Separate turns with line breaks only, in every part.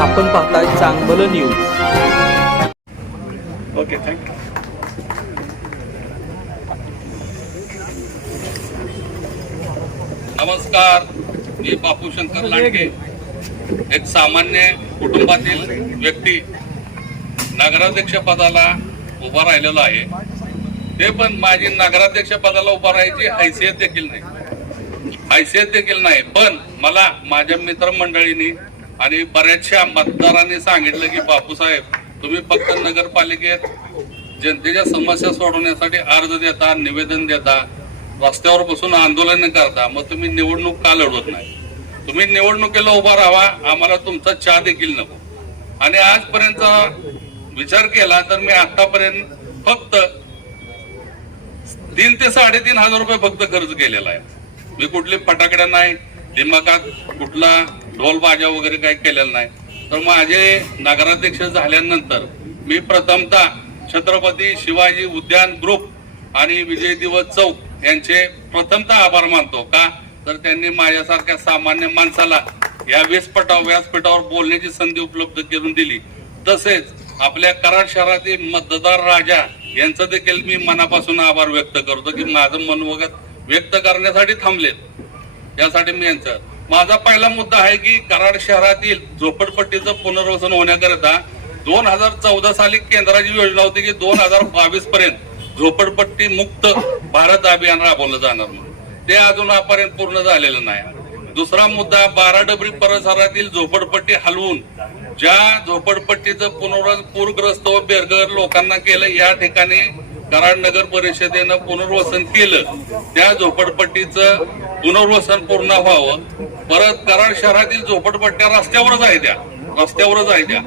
आपण पाहताय चांगलं न्यूज
ओके थँक्यू
नमस्कार मी बापू शंकर लांडगे. एक सामान्य कुटुंबातील व्यक्ती नगराध्यक्ष पदाला उभा राहिलेलो आहे. ते पण माझी नगराध्यक्ष पदाला उभा राहायची हैसियत देखील नाही. हैसियत देखील नाही पण मला माझ्या मित्रमंडळींनी आणि बऱ्याचशा मतदारांनी सांगितलं की बापूसाहेब तुम्ही फक्त नगरपालिकेत जनतेच्या समस्या सोडवण्यासाठी अर्ज देता निवेदन देता रस्त्यावर बसून आंदोलन करता मग तुम्ही निवडणूक का लढवत नाही? तुम्ही निवडणुकीला उभा राहा आम्हाला तुमचा चहा देखील नको. आणि आजपर्यंत विचार केला तर मी आतापर्यंत फक्त तीन ते साडेतीन हजार रुपये फक्त खर्च केलेला आहे. मी कुठली फटाकड्या नाही दिमागात कुठला ढोल बाजा वगैरे काही केलेलं नाही. तर माझे नगराध्यक्ष झाल्यानंतर मी प्रथमतः छत्रपती शिवाजी उद्यान ग्रुप आणि विजय दिवस चौक यांचे प्रथमतः आभार मानतो का? तर त्यांनी माझ्यासारख्या सामान्य माणसाला या व्यासपीठावर व्यासपीठावर बोलण्याची संधी उपलब्ध करून दिली. तसेच आपल्या कराड शहरातील मतदार राजा यांचं देखील मी मनापासून आभार व्यक्त करतो की माझं मनोगत व्यक्त करण्यासाठी थांबलेत. यासाठी मी यांचं माझा पहिला मुद्दा आहे की कराड शहरातील झोपडपट्टीचं पुनर्वसन होण्याकरिता दोन हजार चौदा साली केंद्राची योजना होती की दोन हजार बावीस पर्यंत झोपडपट्टी मुक्त भारत अभियान राबवलं जाणार म्हणून. ते अजून आपर्यंत पूर्ण झालेलं नाही. दुसरा मुद्दा बारा डबरी परिसरातील झोपडपट्टी हलवून ज्या झोपडपट्टीचं पुनर्वसन पूरग्रस्त व बेरगर लोकांना केलं या ठिकाणी कराड नगर परिषदेनं पुनर्वसन केलं. त्या झोपडपट्टीचं पुनर्वसन पूर्ण व्हावं. परत कराड शहरातील झोपडपट्ट्या रस्त्यावरच आहे त्या. रस्त्यावरच आहे त्या.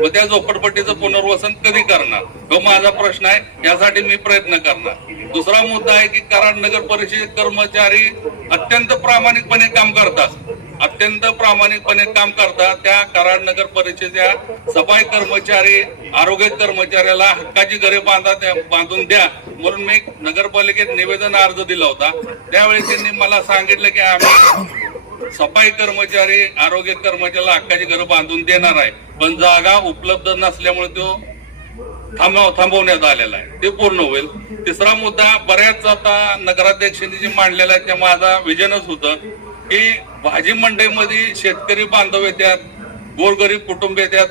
व त्या झोपडपट्टीचं पुनर्वसन कधी करणार? तो माझा प्रश्न आहे. यासाठी मी प्रयत्न करणार. दुसरा मुद्दा आहे की कराड नगर परिषद कर्मचारी अत्यंत प्रामाणिकपणे काम करतात. अत्यंत प्रामाणिकपणे काम करतात. त्या कराड नगर परिषदेच्या सफाई कर्मचारी आरोग्य कर्मचाऱ्याला हक्काची घरे बांधा बांधून द्या म्हणून मी नगरपालिकेत निवेदन अर्ज दिला होता. त्यावेळी त्यांनी मला सांगितलं की आम्ही सफाई कर्मचारी आरोग्य कर्मचाऱ्याला हक्काची घरं बांधून देणार आहे. पण जागा उपलब्ध नसल्यामुळे तो थांबव थांबवण्यात आलेला आहे. ते पूर्ण होईल. तिसरा मुद्दा बऱ्याच आता नगराध्यक्षांनी जे मांडलेला आहे ते माझा विजनच होतं. की भाजी मंडईमध्ये शेतकरी बांधव येतात गोरगरीब कुटुंब येतात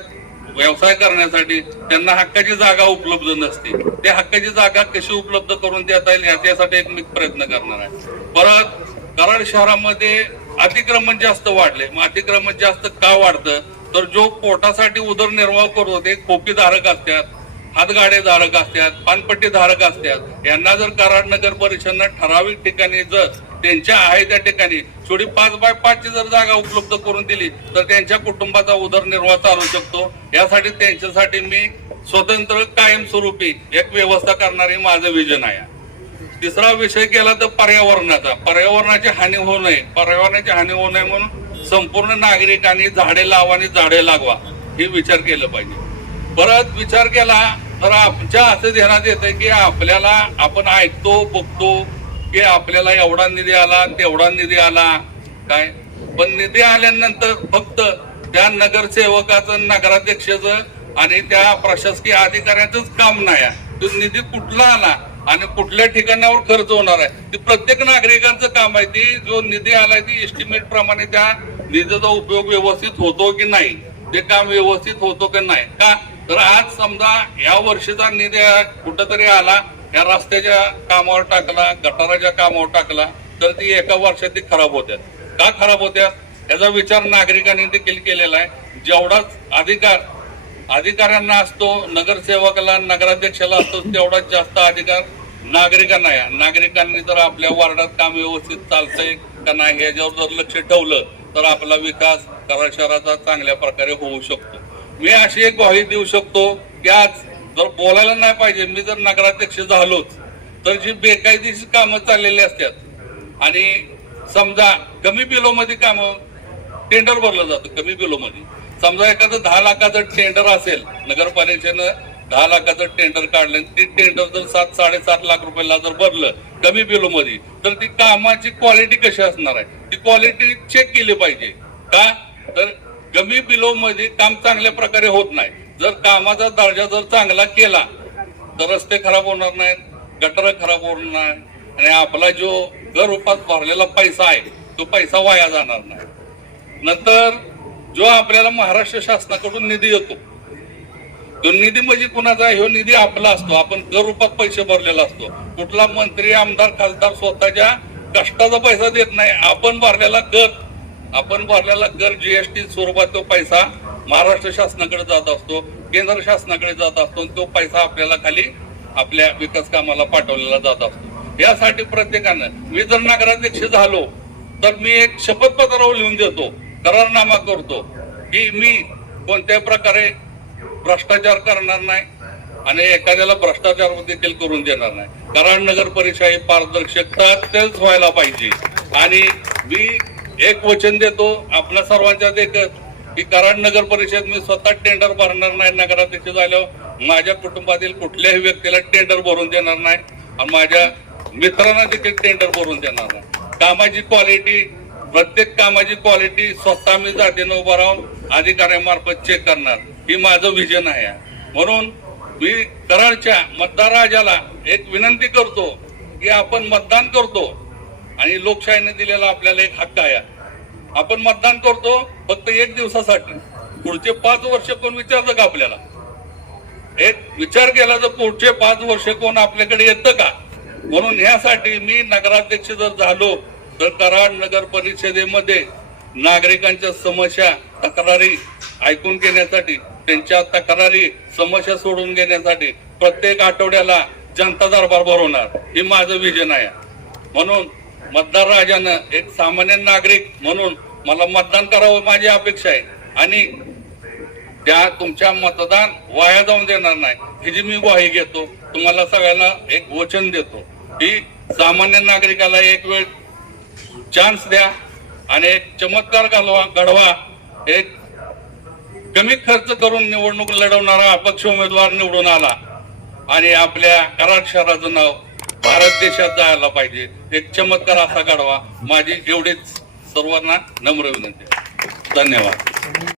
व्यवसाय करण्यासाठी त्यांना हक्काची जागा उपलब्ध नसते. त्या हक्काची जागा कशी उपलब्ध करून देता येईल याच्यासाठी एक मी प्रयत्न करणार आहे. परत कराड शहरामध्ये अतिक्रमण जास्त वाढले. मग अतिक्रमण जास्त का वाढतं? तर जो पोटासाठी उदरनिर्वाह करतो ते खोपी धारक असतात हातगाडे धारक असतात पानपट्टी धारक असतात यांना जर कराड नगर परिषदनं ठराविक ठिकाणी जर त्यांच्या आहे त्या ठिकाणी. थोडी पाच बाय पाचची जर जागा उपलब्ध करून दिली तर त्यांच्या कुटुंबाचा उदरनिर्वाह चालू शकतो. यासाठी त्यांच्यासाठी मी स्वतंत्र कायमस्वरूपी एक व्यवस्था करणारी माझं विजन आहे. तिसरा विषय केला तर पर्यावरणाचा. पर्यावरणाची हानी होऊ नये. पर्यावरणाची हानी होऊ नये म्हणून संपूर्ण नागरिकांनी झाडे लावा आणि झाडे लागवा हे विचार केलं पाहिजे. परत विचार केला तर आमच्या असं ध्यानात येतं की आपल्याला आपण ऐकतो बघतो की आपल्याला एवढा निधी आला तेवढा निधी आला. काय? पण निधी आल्यानंतर फक्त त्या नगरसेवकाचं नगराध्यक्षाचं आणि त्या प्रशासकीय अधिकाऱ्याचंच काम नाही आहे. तो निधी कुठला आला आणि कुठल्या ठिकाणावर खर्च होणार आहे? ते प्रत्येक नागरिकांचं काम आहे. ती जो निधी आलाय ती एस्टिमेट प्रमाणे त्या निधीचा उपयोग व्यवस्थित होतो की नाही? ते काम व्यवस्थित होतो की नाही? का? तर आज समजा या वर्षीचा निधी कुठंतरी आला या रस्त्याच्या कामावर टाकला गटाराच्या कामावर टाकला तर ती एका वर्षात ती खराब होत्या. का खराब होत्या? याचा विचार नागरिकांनी देखील केलेला आहे. जेवढाच अधिकार अधिकाऱ्यांना असतो नगरसेवकाला नगराध्यक्षाला असतो तेवढाच जास्त अधिकार नागरिकांना आहे. नागरिकांनी जर आपल्या वार्डात काम व्यवस्थित चालतंय का नाही याच्यावर जर लक्ष ठेवलं तर आपला विकास कराड शहराचा चांगल्या प्रकारे होऊ शकतो. मी अशी एक ग्वाही देऊ शकतो की आज जर बोलायला नाही पाहिजे मी जर नगराध्यक्ष झालोच तर जी बेकायदेशीर कामं चाललेली असतात आणि समजा कमी बिलो मध्ये कामं टेंडर भरलं जातं कमी बिलो मध्ये समजा एखादं दहा लाखाचं टेंडर असेल नगरपालिकेनं दहा लाखाचं टेंडर काढलं ते टेंडर जर सात साडेसात लाख रुपयाला जर भरलं कमी बिलो मध्ये तर ती कामाची क्वालिटी कशी असणार आहे? ती क्वालिटी चेक केली पाहिजे. का? तर कमी बिलो मध्ये काम चांगल्या प्रकारे होत नाही. जर कामाचा दर्जा जर चांगला केला तर रस्ते खराब होणार नाहीत गटर खराब होणार नाही आणि आपला जो घर उपास भरलेला पैसा आहे तो पैसा वाया जाणार नाही. नंतर जो आपल्याला महाराष्ट्र शासनाकडून निधी येतो तो निधी म्हणजे कुणाचा ह्यो निधी आपला असतो. आपण कर रूपात पैसे भरलेला असतो. कुठला मंत्री आमदार खासदार स्वतःच्या कष्टाचा पैसा देत नाही. आपण भरलेला कर आपण भरलेला कर जीएसटी स्वरूपात तो पैसा महाराष्ट्र शासनाकडे जात असतो केंद्र शासनाकडे जात असतो आणि तो पैसा आपल्याला खाली आपल्या विकास कामाला पाठवलेला जात असतो. यासाठी प्रत्येकानं मी जर नगराध्यक्ष झालो तर मी एक शपथपत्रावर लिहून देतो करारनामा करतो की मी कोणत्याही प्रकारे भ्रष्टाचार करणार नाही आणि एखाद्याला भ्रष्टाचार देखील करून देणार नाही. कारण नगर परिषद ही पारदर्शकता तेच व्हायला पाहिजे. आणि मी एक वचन देतो आपल्या सर्वांच्या देखत की कराड नगर परिषद मी स्वतः टेंडर भरणार नाही नगराध्यक्ष झाल्यावर माझ्या कुटुंबातील कुठल्याही व्यक्तीला टेंडर भरून देणार नाही आणि माझ्या मित्रांना देखील टेंडर भरून देणार नाही. कामाची क्वालिटी प्रत्येक कामाची क्वालिटी स्वतः मी जातीनं उभं राहून अधिकाऱ्यामार्फत चेक करणार. ही माझं विजन आहे. म्हणून मी कराडच्या मतदाराजाला एक विनंती करतो की आपण मतदान करतो आणि लोकशाहीने दिलेला आपल्याला एक हक्क आहे. आपण मतदान करतो फक्त एक दिवसासाठी. पुढचे पाच वर्ष कोण विचारतं का आपल्याला? एक विचार केला तर पुढचे पाच वर्ष कोण आपल्याकडे येतं का? म्हणून ह्यासाठी मी नगराध्यक्ष जर झालो तर कराड नगर परिषदेमध्ये नागरिकांच्या समस्या तक्रारी ऐकून घेण्यासाठी त्यांच्या तक्रारी समस्या सोडून घेण्यासाठी प्रत्येक आठवड्याला जनता दरबार भरवणार. हे माझं विजन आहे. म्हणून मतदार राजानं एक सामान्य नागरिक म्हणून मला मतदान करावं माझी अपेक्षा आहे. आणि त्या तुमच्या मतदान वाया जाऊन देणार नाही. ही जी मी ग्वाही घेतो तुम्हाला सगळ्यांना एक वचन देतो की सामान्य नागरिकाला एक वेळ चान्स द्या आणि एक चमत्कार घालवा घडवा. एक कमी खर्च करून निवडणूक लढवणारा अपक्ष उमेदवार निवडून आला. आणि आपल्या कराड शहराचं नाव भारत देशात जायला पाहिजे. एक चमत्कार असा काढवा माझी एवढीच सर्वांना नम्र विनंती धन्यवाद.